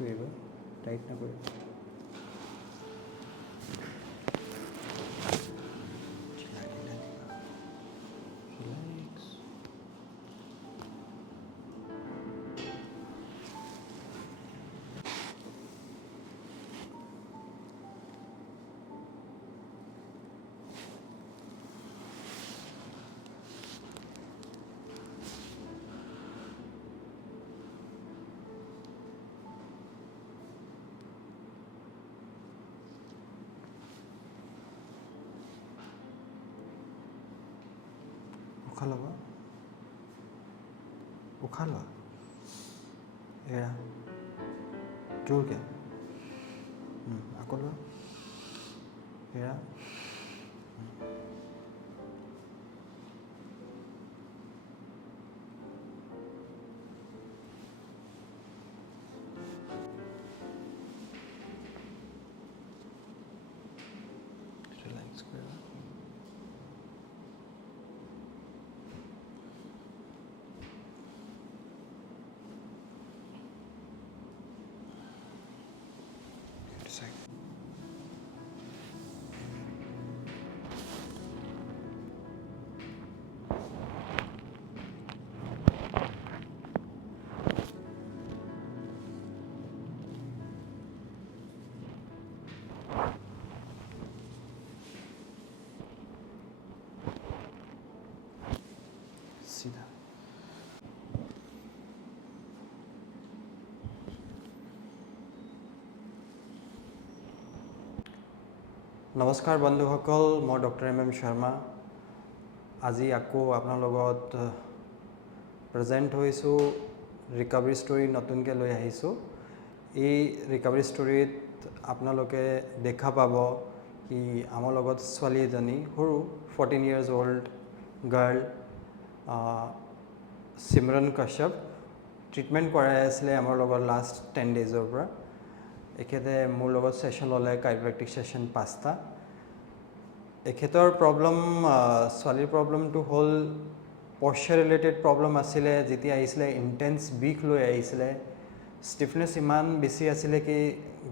কৰিব টাইট নকৰিব উশাহ ল'বা উশাহ লোৱা এৰা জোৰকৈ আকৌ লোৱা এৰা ৰিলেক্স কৰিবা চিধা নমস্কাৰ বন্ধুসকল মই ডক্টৰ এম শৰ্মা আজি আকৌ আপোনাৰ লগত প্ৰেজেণ্ট হৈছোঁ ৰিকভাৰী ষ্টৰী নতুনকৈ লৈ আহিছোঁ এই ৰিকভাৰী ষ্টৰীত আপোনালোকে দেখা পাব কি আমাৰ লগত ছোৱালী এজনী সৰু 14 years old girl Simran Kashyap treatment কৰাই আছিলে আমাৰ লগত লাষ্ট 10 daysৰ পৰা এখেতে মোৰ লগত ছেশ্যন ল'লে কাইৰোপ্ৰেক্টিক ছেশ্যন 5টা এখেতৰ প্ৰব্লেম ছোৱালীৰ প্ৰব্লেমটো হ'ল পশ্চাৰ ৰিলেটেড প্ৰব্লেম আছিলে যেতিয়া আহিছিলে ইণ্টেন্স বিষ লৈ আহিছিলে ষ্টিফনেছ ইমান বেছি আছিলে কি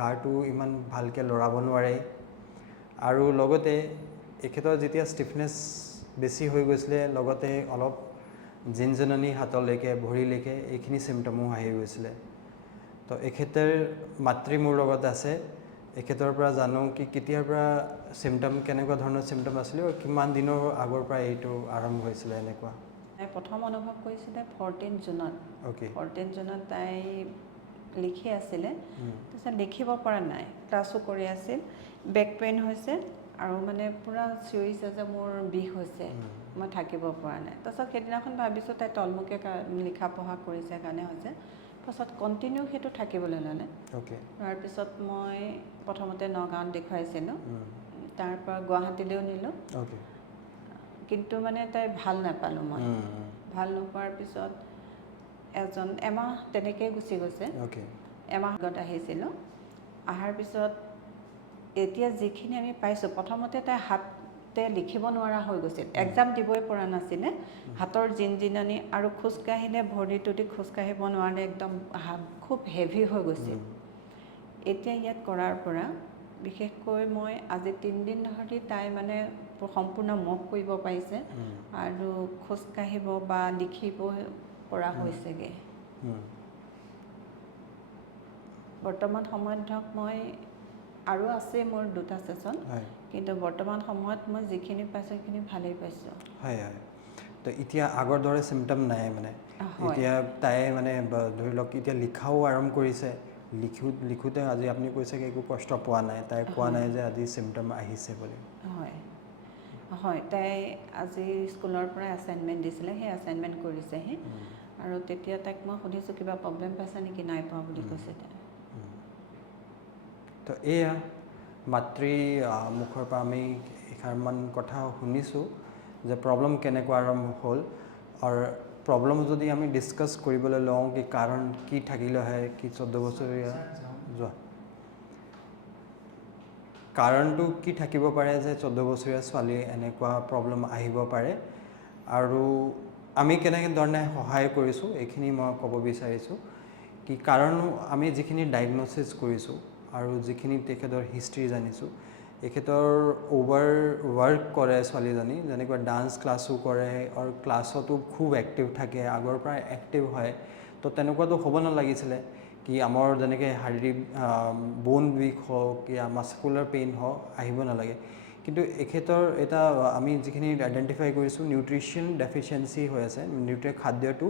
গাটো ইমান ভালকৈ লৰাব নোৱাৰে আৰু লগতে এখেতৰ যেতিয়া ষ্টিফনেছ বেছি হৈ গৈছিলে লগতে অলপ জিনজননি হাতলৈকে ভৰিলৈকে এইখিনি চিমটমো আহি গৈছিলে তো এখেতৰ মাতৃ মোৰ লগত আছে এখেতৰ পৰা জানো কি কেতিয়াৰ পৰা চিমটম কেনেকুৱা ধৰণৰ চিমটম আছিলে আৰু কিমান দিনৰ আগৰ পৰা এইটো আৰম্ভ হৈছিলে এনেকুৱা প্ৰথম অনুভৱ কৰিছিলে 14 জুনত অ'কে 14 জুনত তাই লিখি আছিলে তাৰপিছত লিখিব পৰা নাই ক্লাছো কৰি আছিল বেক পেইন হৈছে আৰু মানে পূৰা চিঞৰিছে যে মোৰ বিষ হৈছে মই থাকিব পৰা নাই তাৰপিছত সেইদিনাখন ভাবিছোঁ তাই তলমুখে লিখা পঢ়া কৰিছে কাৰণে হৈছে পাছত কণ্টিনিউ সেইটো থাকিবলৈ ল'লে অ'কে তাৰপিছত মই প্ৰথমতে নগাঁৱত দেখুৱাইছিলোঁ তাৰ পৰা গুৱাহাটীলৈও নিলোঁ অ'কে কিন্তু মানে তাই ভাল নাপালোঁ মই ভাল নোপোৱাৰ পিছত এমাহ তেনেকৈ গুচি গৈছে অ'কে এমাহ আগত আহিছিলোঁ অহাৰ পিছত এতিয়া যিখিনি আমি পাইছোঁ প্ৰথমতে তাই হাতে লিখিব নোৱাৰা হৈ গৈছিল এক্সাম দিবই পৰা নাছিলে হাতৰ জিনজিননি আৰু খোজকাঢ়িলে ভৰিটো দি খোজকাঢ়িব নোৱাৰিলে একদম খুব হেভি হৈ গৈছিল এতিয়া ইয়াত কৰাৰ পৰা বিশেষকৈ মই আজি 3 দিন ধৰি তাই মানে সম্পূৰ্ণ মুভ কৰিব পাৰিছে আৰু খোজকাঢ়িব বা লিখিব পৰা হৈছেগৈ বৰ্তমান সময়ত ধৰক মই আৰু আছে মোৰ 2টা ছেশ্যন কিন্তু বৰ্তমান সময়ত মই যিখিনি পাইছোঁ সেইখিনি ভালেই পাইছোঁ হয় হয় তো এতিয়া আগৰ দৰে চিমটম নাই মানে এতিয়া তাই মানে ধৰি লওক এতিয়া লিখাও আৰম্ভ কৰিছে লিখোঁতে আজি আপুনি কৈছে কি একো কষ্ট পোৱা নাই তাই কোৱা নাই যে আজি চিমটম আহিছে বুলি হয় হয় তাই আজি স্কুলৰ পৰা এছাইনমেণ্ট দিছিলে সেই এছাইনমেণ্ট কৰিছেহি আৰু তেতিয়া তাইক মই সুধিছোঁ কিবা প্ৰব্লেম পাইছা নেকি নাই পোৱা বুলি কৈছে তাই তো এয়া মাতৃ মুখৰ পৰা আমি এষাৰমান কথা শুনিছোঁ যে প্ৰব্লেম কেনেকুৱা আৰম্ভ হ'ল আৰু প্ৰব্লেম যদি আমি ডিছকাছ কৰিবলৈ লওঁ কি কাৰণ কি থাকিলে হয় কি 14 বছৰীয়া যোৱা কাৰণটো কি থাকিব পাৰে যে 14 বছৰীয়া ছোৱালী এনেকুৱা প্ৰব্লেম আহিব পাৰে আৰু আমি কেনেকৈ ধৰণে সহায় কৰিছোঁ এইখিনি মই ক'ব বিচাৰিছোঁ কি কাৰণ আমি যিখিনি ডায়েগন'চিছ কৰিছোঁ আৰু যিখিনি তেখেতৰ হিষ্ট্ৰী জানিছোঁ, এখেতৰ অভাৰ ৱৰ্ক কৰে ছোৱালীজনী, যেনেকুৱা ডান্স ক্লাছো কৰে আৰু ক্লাছতো খুব এক্টিভ থাকে, আগৰ পৰা এক্টিভ হয়। তো তেনেকুৱাতো হ'ব নালাগিছিলে কি আমাৰ যেনেকৈ শাৰীৰিক বোন উইক হওক या মাস্কুলাৰ পেইন হওক আহিব নালাগে। কিন্তু এখেতৰ এটা আমি যিখিনি আইডেণ্টিফাই কৰিছোঁ নিউট্ৰিশ্যন ডেফিচিয়েঞ্চি হৈ আছে, খাদ্যটো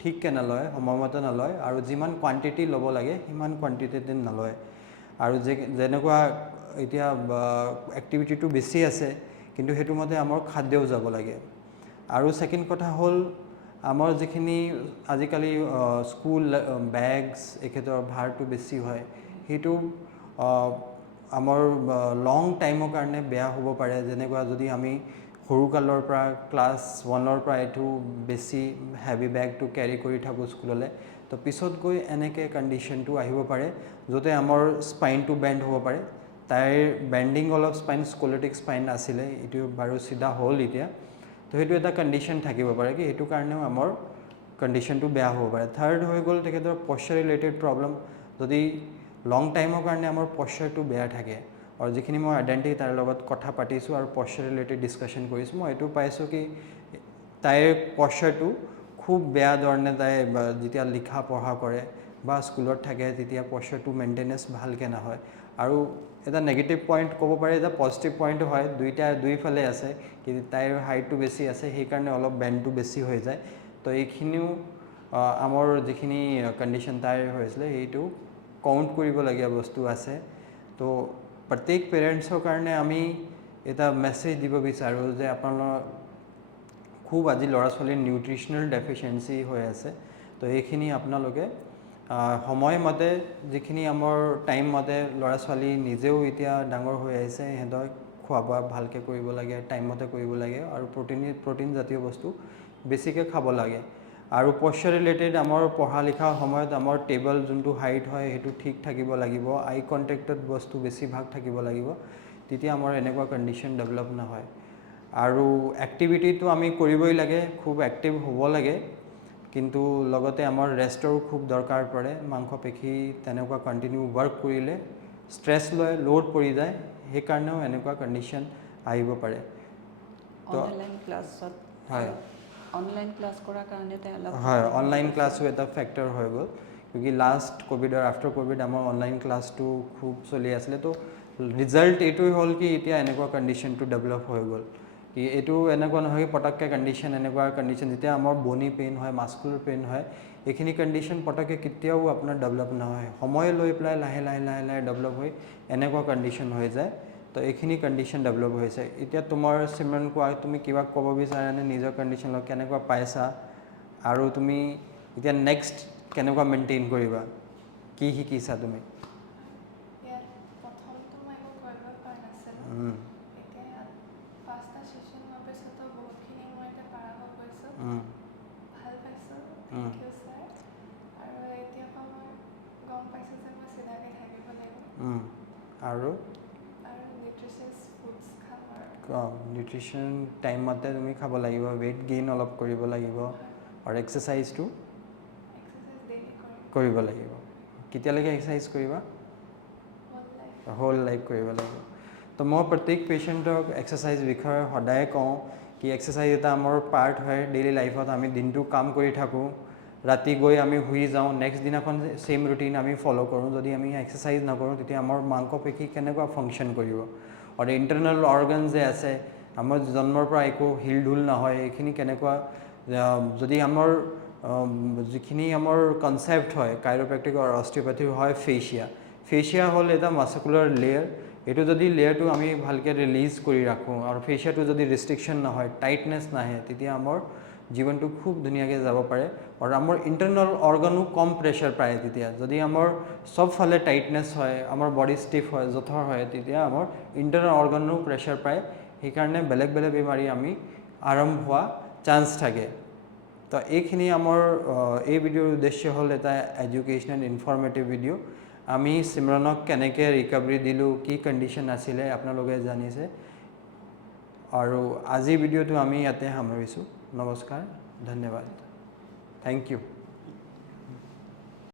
ঠিককৈ নলয়, সময়মতে নলয় আৰু যিমান কোৱান্টিটি ল'ব লাগে সিমান কোৱান্টিটিতে নলয়। আৰু যেনেকুৱা এতিয়া এক্টিভিটিটো বেছি আছে কিন্তু সেইটো মতে আমাৰ খাদ্যও যাব লাগে। আৰু ছেকেণ্ড কথা হ'ল আমাৰ যিখিনি আজিকালি স্কুল বেগছ এখেতৰ ভাৰটো বেছি হয়, সেইটো আমাৰ লং টাইমৰ কাৰণে বেয়া হ'ব পাৰে। যেনেকুৱা যদি আমি সৰুকালৰ পৰা ক্লাছ 1ৰ পৰা এইটো বেছি হেভি বেগটো কেৰি কৰি থাকোঁ স্কুললৈ, তো পিছত গৈ এনেকৈ কণ্ডিশ্যনটো আহিব পাৰে য'তে আমাৰ স্পাইনটো বেণ্ড হ'ব পাৰে। তাইৰ বেণ্ডিং অলপ স্পাইন স্কলেটিক স্পাইন আছিলে, এইটো বাৰু চিধা হ'ল এতিয়া। তো সেইটো এটা কণ্ডিশ্যন থাকিব পাৰে কি সেইটো কাৰণেও আমাৰ কণ্ডিশ্যনটো বেয়া হ'ব পাৰে। থাৰ্ড হৈ গ'ল তেখেতৰ পশ্চাৰ ৰিলেটেড প্ৰব্লেম। যদি লং টাইমৰ কাৰণে আমাৰ পশ্চাৰটো বেয়া থাকে আৰু যিখিনি মই আইডেণ্টিটি তাৰ লগত কথা পাতিছোঁ আৰু পশ্চাৰ ৰিলেটেড ডিছকাশ্যন কৰিছোঁ, মই এইটো পাইছোঁ কি তাইৰ পশ্চাৰটো খুব বেয়া ধৰণে তাই যেতিয়া লিখা পঢ়া কৰে বা স্কুলত থাকে তেতিয়া পশ্চাৰটো মেইনটেনেঞ্চ ভালকৈ নহয়। আৰু এটা নেগেটিভ পইণ্ট ক'ব পাৰি, এটা পজিটিভ পইণ্টো হয়, দুইফালে আছে। কিন্তু তাইৰ হাইটটো বেছি আছে সেইকাৰণে অলপ বেণ্ডটো বেছি হৈ যায়। তো এইখিনিও আমাৰ যিখিনি কণ্ডিশ্যন তাইৰ হৈছিলে সেইটো কাউণ্ট কৰিবলগীয়া বস্তু আছে। তো প্ৰত্যেক পেৰেণ্টছৰ কাৰণে আমি এটা মেছেজ দিব বিচাৰোঁ যে আপোনালোকৰ খুব আজি ল'ৰা ছোৱালীৰ নিউট্ৰিশ্যনেল ডেফিচিয়েঞ্চি হৈ আছে। তো এইখিনি আপোনালোকে সময়মতে যিখিনি আমাৰ টাইম মতে ল'ৰা ছোৱালী নিজেও এতিয়া ডাঙৰ হৈ আহিছে, সিহঁতক খোৱা বোৱা ভালকৈ কৰিব লাগে, টাইমমতে কৰিব লাগে আৰু প্ৰটিন জাতীয় বস্তু বেছিকৈ খাব লাগে। আৰু পশ্চাৰ ৰিলেটেড আমাৰ পঢ়া লিখাৰ সময়ত আমাৰ টেবল যোনটো হাইট হয় সেইটো ঠিক থাকিব লাগিব, আই কণ্টেক্টত বস্তু বেছিভাগ থাকিব লাগিব, তেতিয়া আমাৰ এনেকুৱা কণ্ডিশ্যন ডেভেলপ নহয়। আৰু এক্টিভিটিটো আমি কৰিবই লাগে, খুব এক্টিভ হ'ব লাগে, কিন্তু লগতে আমাৰ ৰেষ্টৰো খুব দৰকাৰ পৰে। মাংসপেশী তেনেকুৱা কণ্টিনিউ ৱৰ্ক কৰিলে ষ্ট্ৰেছ লয়, লোড পৰি যায়, সেইকাৰণেও এনেকুৱা কণ্ডিশ্যন আহিব পাৰে। অনলাইন ক্লাছত হয়, অনলাইন ক্লাছ কৰাৰ কাৰণে হয়, অনলাইন ক্লাছো এটা ফেক্টৰ হৈ গ'ল। কিউকি লাষ্ট ক'ভিড আৰু আফটাৰ ক'ভিড আমাৰ অনলাইন ক্লাছটো খুব চলি আছিলে। তো ৰিজাল্ট এইটোৱে হ'ল কি এতিয়া এনেকুৱা কণ্ডিশ্যনটো ডেভেলপ হৈ গ'ল। কি এইটো এনেকুৱা নহয় পটককৈ এনেকুৱা কণ্ডিশ্যন যেতিয়া আমাৰ বনি পেইন হয়, মাস্কুলাৰ পেইন হয়, এইখিনি কণ্ডিশ্যন পটককৈ কেতিয়াও আপোনাৰ ডেভেলপ নহয়, সময় লৈ পেলাই লাহে লাহে ডেভেলপ হৈ এনেকুৱা কণ্ডিশ্যন হৈ যায়। তো এইখিনি কণ্ডিশ্যন ডেভেলপ হৈছে। এতিয়া তোমাৰ চিমৰন কোৱা, তুমি কিবা ক'ব বিচাৰানে নিজৰ কণ্ডিশ্যনত কেনেকুৱা পাইছা আৰু তুমি এতিয়া নেক্সট কেনেকুৱা মেইনটেইন কৰিবা, কি শিকিছা তুমি? ইয়াত প্ৰথমটো মই একো কৰিব পৰা নাছিলোঁ। এতিয়া ইয়াত 5টা ছেশ্যন হোৱাৰ পিছতো বহুতখিনি মই এতিয়া পাৰা হৈ গৈছোঁ। ভাল পাইছোঁ, থেংক ইউ ছাৰ। আৰু এতিয়াৰ পৰা মই গম পাইছোঁ যে মই চিধাকৈ থাকিব লাগিব আৰু নিউট্ৰিচিয়াছ ফুডছ খাম আৰু নিউট্ৰিশ্যন টাইমমতে তুমি খাব লাগিব, ৱেইট গেইন অলপ কৰিব লাগিব আৰু এক্সাৰচাইজটো ডেইলি কৰিব লাগিব। কেতিয়ালৈকে এক্সাৰচাইজ কৰিবা? হোল লাইফ কৰিব লাগিব। তো মই প্ৰত্যেক পেচেণ্টক এক্সাৰচাইজ বিষয়ে সদায় কওঁ কি এক্সাৰচাইজ এটা আমাৰ পাৰ্ট হয় ডেইলি লাইফত। আমি দিনটো কাম কৰি থাকোঁ, ৰাতি গৈ আমি শুই যাওঁ, নেক্সট দিনাখন ছেইম ৰুটিন আমি ফ'ল' কৰোঁ। যদি আমি এক্সাৰচাইজ নকৰোঁ তেতিয়া আমাৰ মাংসপেশী কেনেকুৱা ফাংচন কৰিব আৰু ইণ্টাৰনেল অৰ্গেন যে আছে আমাৰ জন্মৰ পৰা একো হিল ডুল নহয়, এইখিনি কেনেকুৱা যদি আমাৰ যিখিনি আমাৰ কনচেপ্ট হয় কাইৰোপ্ৰেক্টিক আৰু অষ্টিঅ'পেথিৰ হয় ফেচিয়া হ'ল এটা মাস্কুলাৰ লেয়াৰ। এইটো যদি লেয়াৰটো আমি ভালকৈ ৰিলিজ কৰি ৰাখোঁ আৰু ফেচিয়াটো যদি ৰেষ্ট্ৰিকশ্যন নহয়, টাইটনেছ নাহে, তেতিয়া আমাৰ জীৱনটো খুব ধুনীয়াকৈ যাব পাৰে আৰু আমাৰ ইণ্টাৰনেল অৰ্গানো কম প্ৰেছাৰ পায়। তেতিয়া যদি আমাৰ চবফালে টাইটনেছ হয়, আমাৰ বডি ষ্টিফ হয়, জঠৰ হয়, তেতিয়া আমাৰ ইণ্টাৰনেল অৰ্গানো প্ৰেছাৰ পায়, সেইকাৰণে বেলেগ বেলেগ বেমাৰী আমি আৰম্ভ হোৱা চান্স থাকে। তো এইখিনি আমাৰ এই ভিডিঅ'ৰ উদ্দেশ্য হ'ল এটা এডুকেশ্যনেল ইনফৰ্মেটিভ ভিডিঅ'। আমি চিমৰণক কেনেকৈ ৰিকভাৰী দিলোঁ, কি কণ্ডিশ্যন আছিলে আপোনালোকে জানিছে। আৰু আজিৰ ভিডিঅ'টো আমি ইয়াতে সামৰিছোঁ। নমস্কাৰ, ধন্যবাদ, থেংক ইউ।